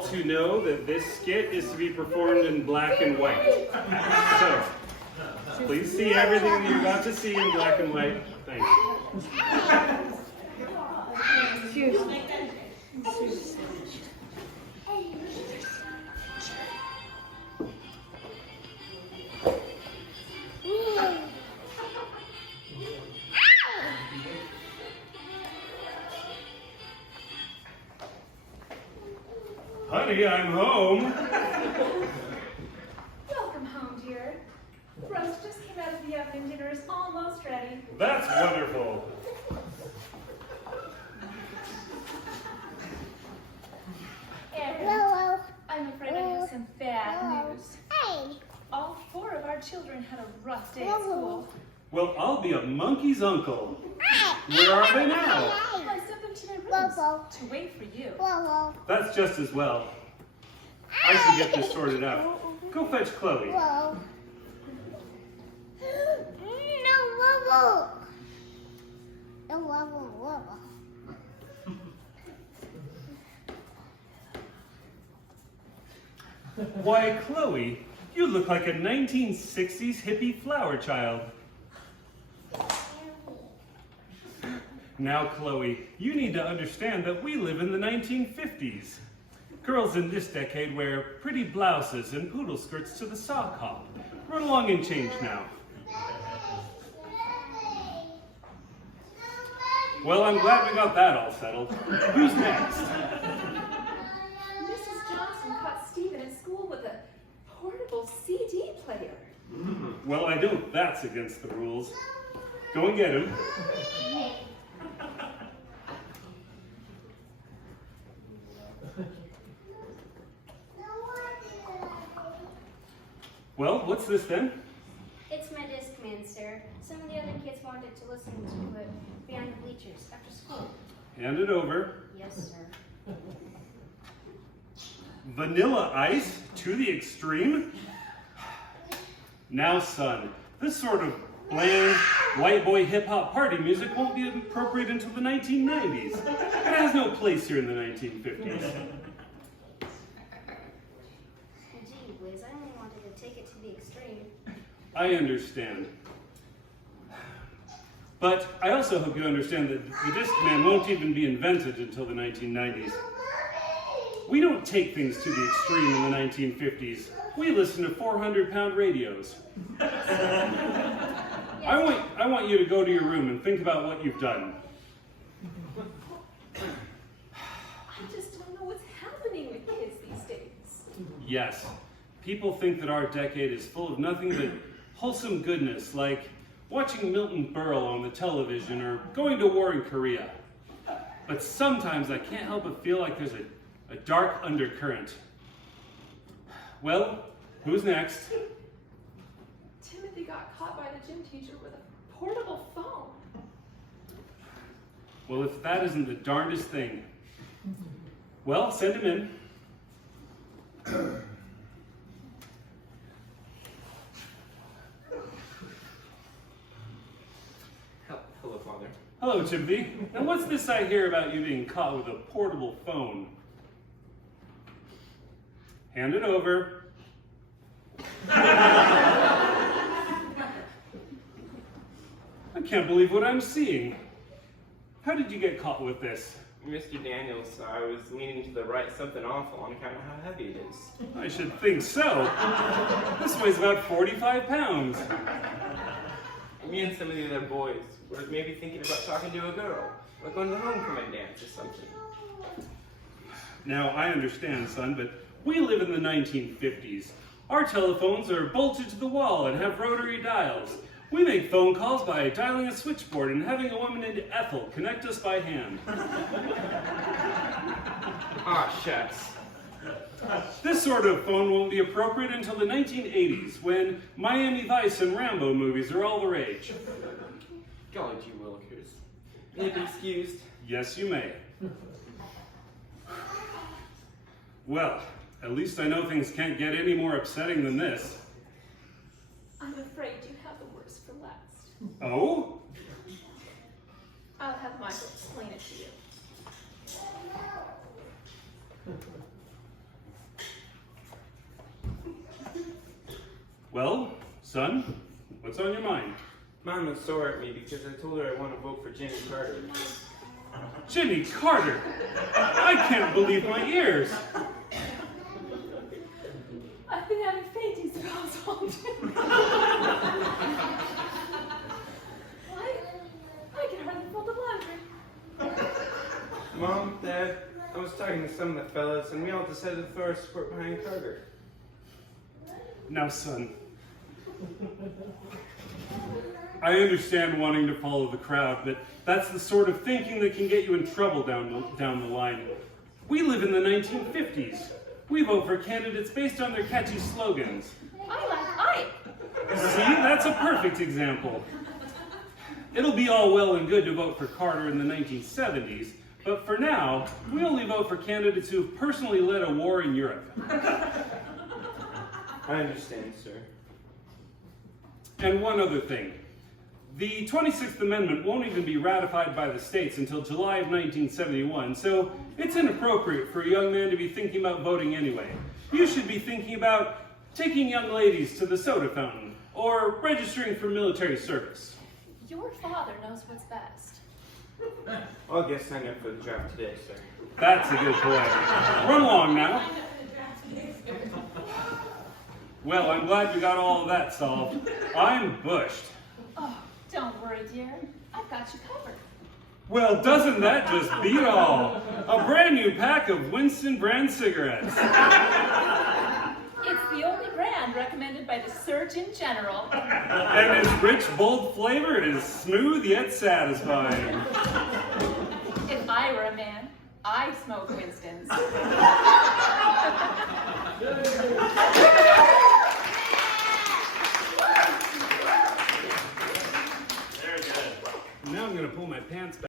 all to know that this skit is to be performed in black and white. So, please see everything that you're about to see in black and white. Thank you. Honey, I'm home. Welcome home, dear. Roast just came out of the oven and dinner is almost ready. That's wonderful. Aaron, I'm afraid I have some bad news. All 4 of our children had a rough day at school. Well, I'll be a monkey's uncle. Where are they now? I sent them to their rooms to wait for you. That's just as well. I should get this sorted out. Go fetch Chloe. Why, Chloe, you look like a 1960s hippie flower child. Now, Chloe, you need to understand that we live in the 1950s. Girls in this decade wear pretty blouses and poodle skirts to the sock hop. Run along and change now. Well, I'm glad we got that all settled. Who's next? Mrs. Johnson caught Stephen in school with a portable CD player. Well, I know that's against the rules. Go and get him. Well, what's this then? It's my Discman, sir. Some of the other kids wanted to listen to it behind the bleachers after school. Hand it over. Yes, sir. Vanilla Ice to the extreme? Now, son, this sort of bland, white boy hip-hop party music won't be appropriate until the 1990s. It has no place here in the 1950s. Gee whiz, I only wanted to take it to the extreme. I understand. But I also hope you understand that the Discman won't even be invented until the 1990s. We don't take things to the extreme in the 1950s. We listen to 400-pound radios. I want you to go to your room and think about what you've done. I just don't know what's happening with kids these days. Yes, people think that our decade is full of nothing but wholesome goodness, like watching Milton Berle on the television or going to war in Korea. But sometimes I can't help but feel like there's a dark undercurrent. Well, who's next? Timothy got caught by the gym teacher with a portable phone. Well, if that isn't the darndest thing. Well, send him in. Hello, Father. Hello, Timothy. Now, what's this I hear about you being caught with a portable phone? Hand it over. I can't believe what I'm seeing. How did you get caught with this? Mr. Daniels saw I was leaning to the right something awful on account of how heavy it is. I should think so. This weighs about 45 pounds. Me and some of the other boys were maybe thinking about talking to a girl, like going to the homecoming dance or something. Now, I understand, son, but we live in the 1950s. Our telephones are bolted to the wall and have rotary dials. We make phone calls by dialing a switchboard and having a woman named Ethel connect us by hand. Ah, shucks. This sort of phone won't be appropriate until the 1980s, when Miami Vice and Rambo movies are all the rage. Golly gee willikers. May I be excused? Yes, you may. Well, at least I know things can't get any more upsetting than this. I'm afraid you have the worst for last. Oh? I'll have Michael explain it to you. Well, son, what's on your mind? Mom was sore at me because I told her I want to vote for Jimmy Carter. Jimmy Carter! I can't believe my ears! I've been having fainting spells all day. I can hardly fold the laundry. Mom, Dad, I was talking to some of the fellas, and we all decided to throw our support behind Carter. Now, son, I understand wanting to follow the crowd, but that's the sort of thinking that can get you in trouble down the line. We live in the 1950s. We vote for candidates based on their catchy slogans. I like Ike. See, that's a perfect example. It'll be all well and good to vote for Carter in the 1970s, but for now, we only vote for candidates who have personally led a war in Europe. I understand, sir. And one other thing. The 26th Amendment won't even be ratified by the states until July of 1971, so it's inappropriate for a young man to be thinking about voting anyway. You should be thinking about taking young ladies to the soda fountain, or registering for military service. Your father knows what's best. I'll get signed up for the draft today, sir. That's a good boy. Run along now. Well, I'm glad we got all of that solved. I'm bushed. Oh, don't worry, dear. I've got you covered. Well, doesn't that just beat all? A brand new pack of Winston brand cigarettes. It's the only brand recommended by the Surgeon General. And its rich, bold flavor is smooth yet satisfying. If I were a man, I'd smoke Winston's. Now I'm going to pull my pants back.